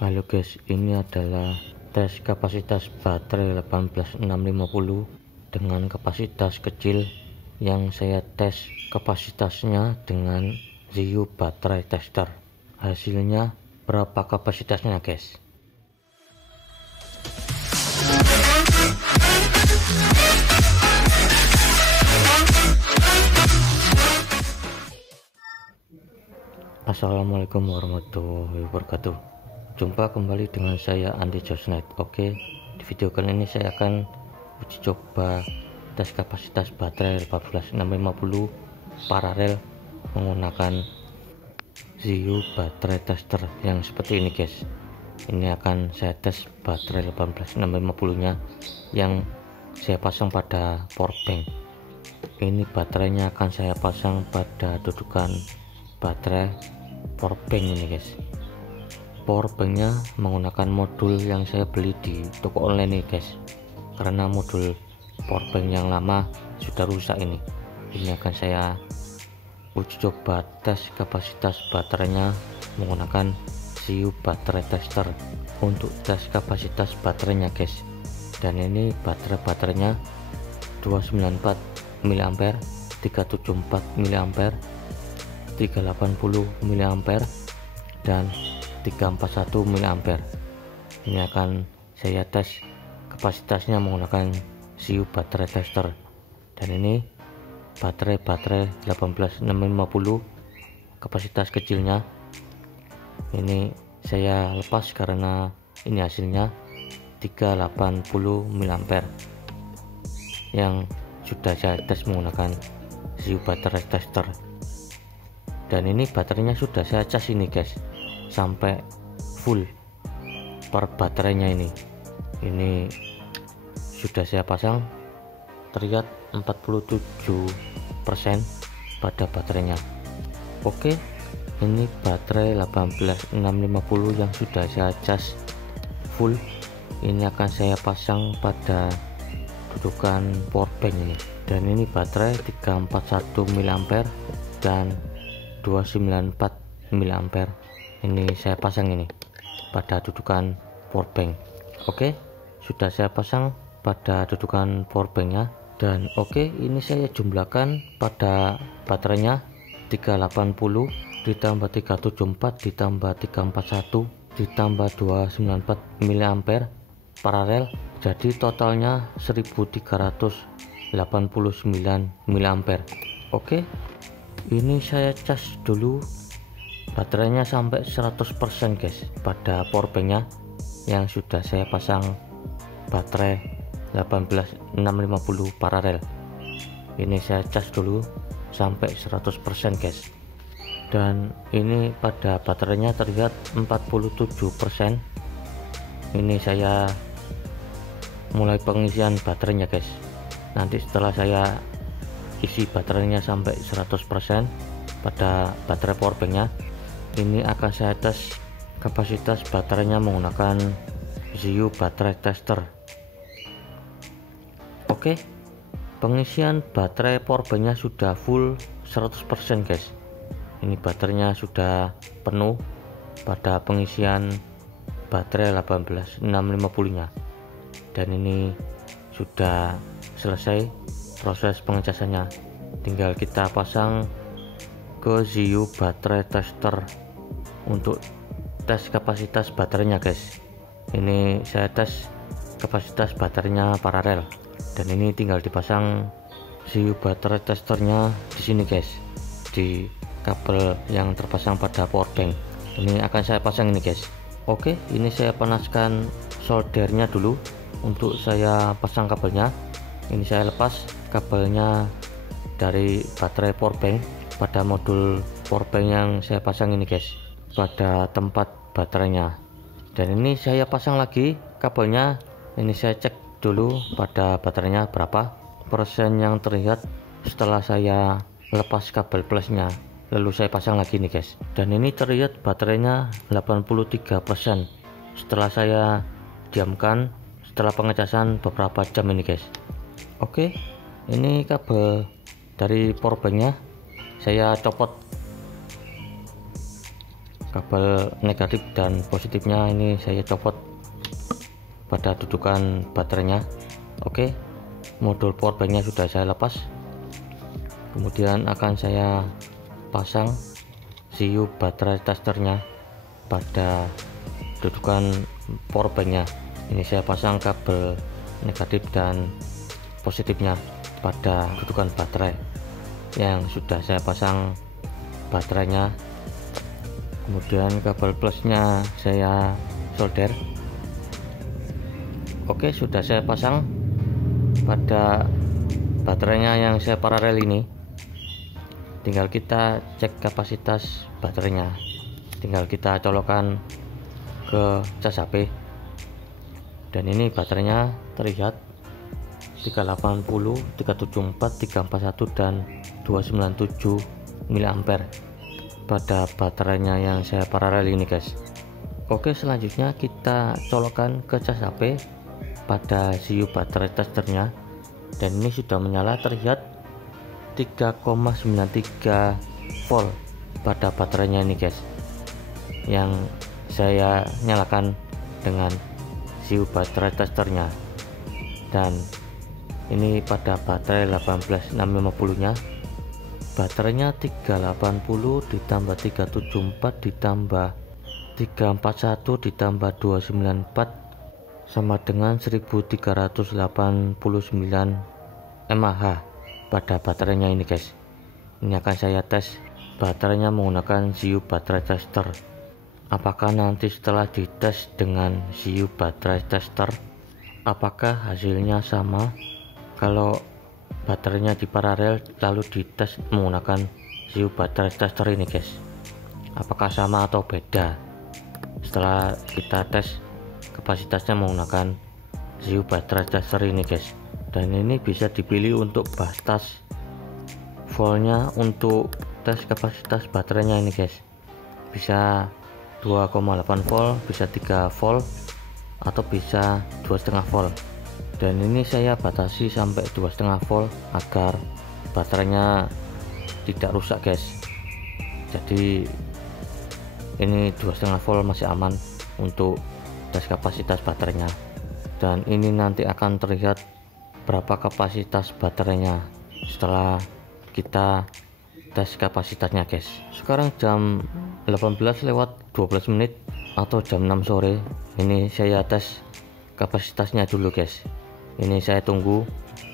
Halo guys, ini adalah tes kapasitas baterai 18650 dengan kapasitas kecil yang saya tes kapasitasnya dengan Ziyu baterai tester. Hasilnya berapa kapasitasnya guys? Assalamualaikum warahmatullahi wabarakatuh. Jumpa kembali dengan saya Andi Josnet. Oke, di video kali ini saya akan uji coba tes kapasitas baterai 18650 paralel menggunakan Ziyu baterai tester yang seperti ini guys. Ini akan saya tes baterai 18650 nya yang saya pasang pada powerbank. Ini baterainya akan saya pasang pada dudukan baterai powerbank ini guys. Powerbanknya menggunakan modul yang saya beli di toko online nih guys, karena modul powerbank yang lama sudah rusak. Ini akan saya uji coba tes kapasitas baterainya menggunakan Ziyu baterai tester untuk tes kapasitas baterainya guys. Dan ini baterainya 294 mAh, 374 mAh, 380 mAh, dan 341 mAh. Ini akan saya tes kapasitasnya menggunakan Ziyu baterai tester. Dan ini baterai 18650 kapasitas kecilnya. Ini saya lepas karena ini hasilnya 380 mAh yang sudah saya tes menggunakan Ziyu baterai tester. Dan ini baterainya sudah saya cas ini guys, sampai full per baterainya. Ini sudah saya pasang, terlihat 47% pada baterainya. Oke, ini baterai 18650 yang sudah saya cas full. Ini akan saya pasang pada dudukan powerbank ini. Dan ini baterai 341 mAh dan 294 mAh. Ini saya pasang ini pada dudukan powerbank. Oke, sudah saya pasang pada dudukan powerbanknya. Dan oke, ini saya jumlahkan pada baterainya 380 ditambah 374 ditambah 341 ditambah 294 mAh paralel, jadi totalnya 1389 mAh. Oke, ini saya cas dulu baterainya sampai 100% guys pada powerbanknya yang sudah saya pasang baterai 18650 paralel. Ini saya cas dulu sampai 100% guys. Dan ini pada baterainya terlihat 47%. Ini saya mulai pengisian baterainya guys. Nanti setelah saya isi baterainya sampai 100% pada baterai powerbanknya, ini akan saya tes kapasitas baterainya menggunakan Ziyu baterai tester. Oke, pengisian baterai powerbanknya sudah full 100% guys. Ini baterainya sudah penuh pada pengisian baterai 18650 nya. Dan ini sudah selesai proses pengecasannya, tinggal kita pasang ke Ziyu baterai tester untuk tes kapasitas baterainya guys. Ini saya tes kapasitas baterainya paralel, dan ini tinggal dipasang Ziyu baterai testernya di sini guys, di kabel yang terpasang pada powerbank. Ini akan saya pasang ini guys. Oke, ini saya panaskan soldernya dulu untuk saya pasang kabelnya. Ini saya lepas kabelnya dari baterai powerbank pada modul powerbank yang saya pasang ini guys, pada tempat baterainya. Dan ini saya pasang lagi kabelnya. Ini saya cek dulu pada baterainya berapa persen yang terlihat setelah saya lepas kabel plusnya, lalu saya pasang lagi nih guys. Dan ini terlihat baterainya 83% setelah saya diamkan setelah pengecasan beberapa jam ini guys. Oke, ini kabel dari powerbanknya saya copot kabel negatif dan positifnya ini saya copot pada dudukan baterainya. Oke, modul powerbanknya sudah saya lepas, kemudian akan saya pasang CU baterai testernya pada dudukan powerbanknya. Ini saya pasang kabel negatif dan positifnya pada dudukan baterai yang sudah saya pasang baterainya. Kemudian kabel plusnya saya solder. Oke, sudah saya pasang pada baterainya yang saya paralel ini. Tinggal kita cek kapasitas baterainya, tinggal kita colokkan ke cas HP, dan ini baterainya terlihat 380, 374, 341 dan 297 mAh pada baterainya yang saya paralel ini guys. Oke, selanjutnya kita colokkan ke cas HP pada CU baterai testernya, dan ini sudah menyala, terlihat 3,93 volt pada baterainya ini guys, yang saya nyalakan dengan CU baterai testernya. Dan ini pada baterai 18650 nya, baterainya 380 ditambah 374 ditambah 341 ditambah 294 sama dengan 1389 mAh pada baterainya ini guys. Ini akan saya tes baterainya menggunakan CU baterai tester. Apakah nanti setelah dites dengan CU baterai tester, apakah hasilnya sama kalau baterainya di paralel lalu dites menggunakan CU baterai tester ini guys? Apakah sama atau beda setelah kita tes kapasitasnya menggunakan CU baterai tester ini guys? Dan ini bisa dipilih untuk batas voltnya untuk tes kapasitas baterainya ini guys. Bisa 2,8 volt, bisa 3 volt, atau bisa 2,5 volt. Dan ini saya batasi sampai 2,5 volt agar baterainya tidak rusak guys. Jadi ini 2,5 volt masih aman untuk tes kapasitas baterainya. Dan ini nanti akan terlihat berapa kapasitas baterainya setelah kita tes kapasitasnya guys. Sekarang jam 18:12 menit atau jam 6 sore. Ini saya tes kapasitasnya dulu guys. Ini saya tunggu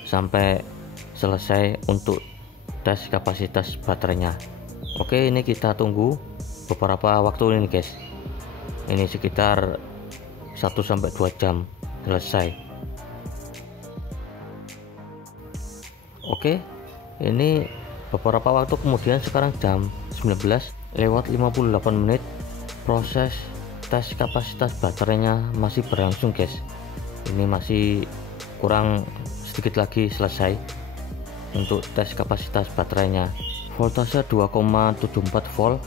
sampai selesai untuk tes kapasitas baterainya. Oke, ini kita tunggu beberapa waktu ini guys. Ini sekitar 1-2 jam selesai. Oke, ini beberapa waktu kemudian, sekarang jam 19:58 menit. Proses tes kapasitas baterainya masih berlangsung guys. Ini masih kurang sedikit lagi selesai untuk tes kapasitas baterainya. Voltase 2,74 volt.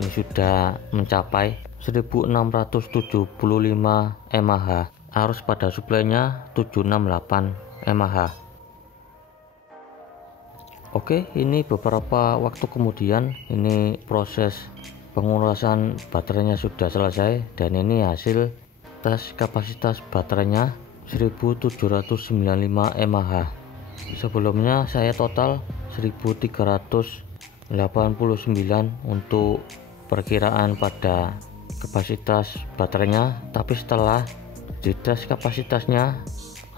Ini sudah mencapai 1675 mAh. Arus pada suplainya 768 mAh. Oke, ini beberapa waktu kemudian, ini proses pengurasan baterainya sudah selesai, dan ini hasil tes kapasitas baterainya 1795 mAh. Sebelumnya saya total 1389 untuk perkiraan pada kapasitas baterainya, tapi setelah dites kapasitasnya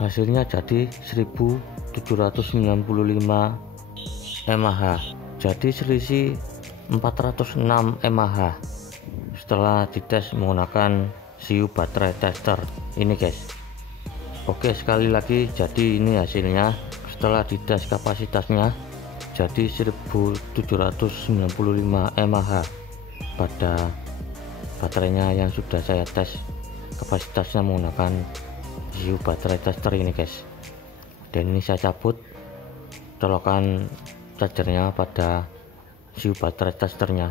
hasilnya jadi 1795 mAh. Jadi selisih 406 mAh setelah dites menggunakan CU baterai tester ini guys. Oke, sekali lagi, jadi ini hasilnya setelah dites kapasitasnya jadi 1795 mAh pada baterainya yang sudah saya tes kapasitasnya menggunakan CU baterai tester ini guys. Dan ini saya cabut colokan chargernya pada CU baterai testernya.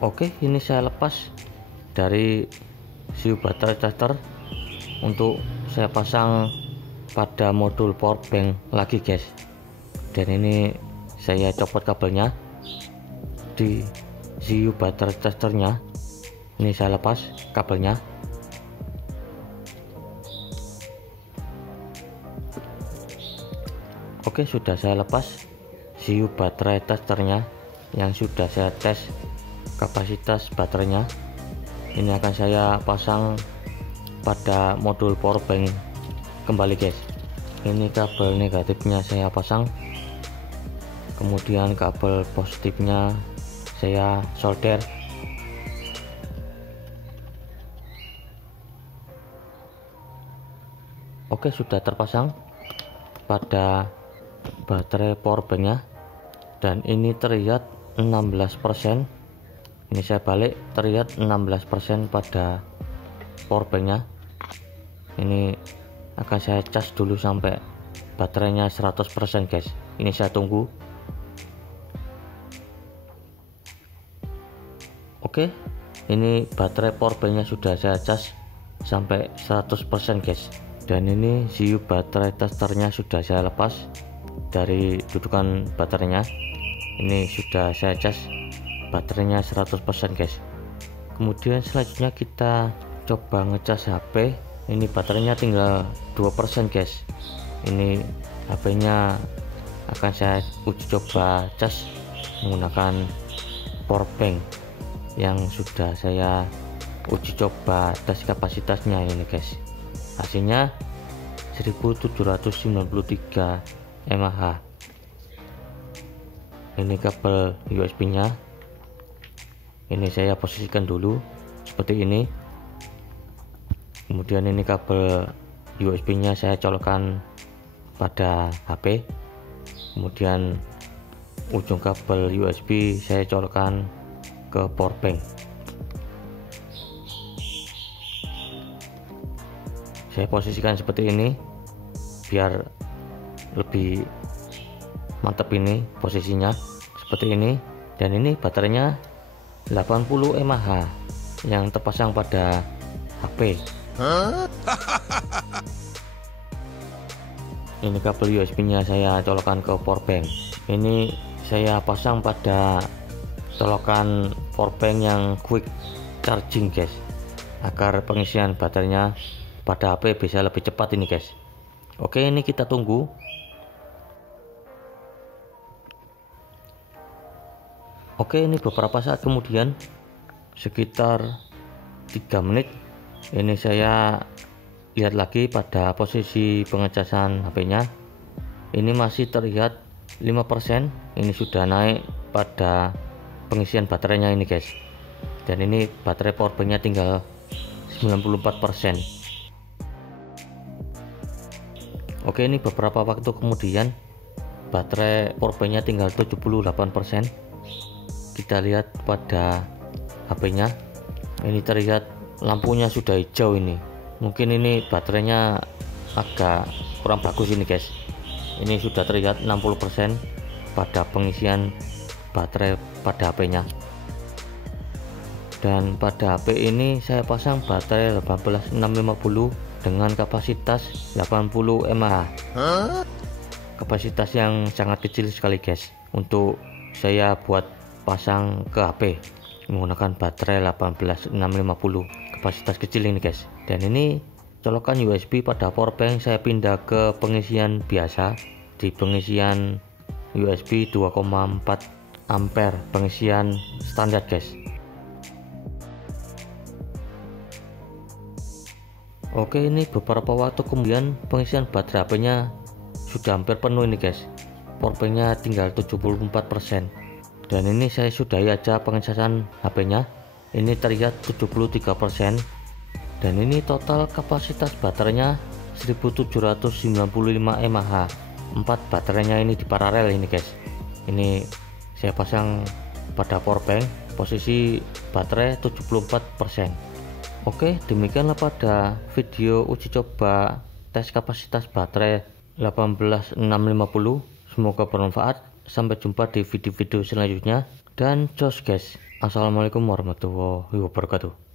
Oke, ini saya lepas dari CU baterai tester untuk saya pasang pada modul power bank lagi guys. Dan ini saya copot kabelnya di CU baterai testernya Ini saya lepas kabelnya. Oke, sudah saya lepas CU baterai testernya yang sudah saya tes kapasitas baterainya. Ini akan saya pasang pada modul power bank kembali guys. Ini kabel negatifnya saya pasang, kemudian kabel positifnya saya solder. Oke, sudah terpasang pada baterai powerbanknya, dan ini terlihat 16%. Ini saya balik, terlihat 16% pada powerbanknya. Ini akan saya cas dulu sampai baterainya 100% guys. Ini saya tunggu. Oke, ini baterai powerbanknya sudah saya cas sampai 100% guys. Dan ini CU baterai testernya sudah saya lepas dari dudukan baterainya. Ini sudah saya cas baterainya 100% guys. Kemudian selanjutnya kita coba ngecas HP. Ini baterainya tinggal 2% guys. Ini HP-nya akan saya uji coba cas menggunakan powerbank yang sudah saya uji coba tes kapasitasnya ini guys. Hasilnya 1793 mAh. Ini kabel USB nya, ini saya posisikan dulu seperti ini. Kemudian ini kabel USB nya saya colokkan pada HP. Kemudian ujung kabel USB saya colokkan ke powerbank. Saya posisikan seperti ini biar lebih mantap. Ini posisinya seperti ini, dan ini baterainya 80 mAh yang terpasang pada HP. Ini kabel USB nya saya colokkan ke powerbank. Ini saya pasang pada colokan powerbank yang quick charging guys, agar pengisian baterainya pada HP bisa lebih cepat ini guys. Oke, ini kita tunggu. Oke, ini beberapa saat kemudian, sekitar 3 menit, ini saya lihat lagi pada posisi pengecasan HP-nya. Ini masih terlihat 5%. Ini sudah naik pada pengisian baterainya ini guys. Dan ini baterai powerbanknya tinggal 94%. Oke, ini beberapa waktu kemudian baterai powerbanknya tinggal 78%. Kita lihat pada HP-nya, ini terlihat lampunya sudah hijau. Ini mungkin ini baterainya agak kurang bagus ini guys. Ini sudah terlihat 60% pada pengisian baterai pada HP-nya. Dan pada HP ini saya pasang baterai 18650 dengan kapasitas 80 mAh. Kapasitas yang sangat kecil sekali guys untuk saya buat pasang ke HP menggunakan baterai 18650. Kapasitas kecil ini guys. Dan ini colokan USB pada powerbank saya pindah ke pengisian biasa, di pengisian USB 2,4 ampere, pengisian standar guys. Oke, ini beberapa waktu kemudian pengisian baterai HP-nya sudah hampir penuh ini guys. Powerbanknya tinggal 74%. Dan ini saya sudahi aja pengecasan HP-nya. Ini terlihat 73%. Dan ini total kapasitas baterainya 1795 mAh. 4 baterainya ini di paralel ini guys. Ini saya pasang pada powerbank, posisi baterai 74%. Oke, demikianlah pada video uji coba tes kapasitas baterai 18650. Semoga bermanfaat. Sampai jumpa di video-video selanjutnya, dan jos guys. Assalamualaikum warahmatullahi wabarakatuh.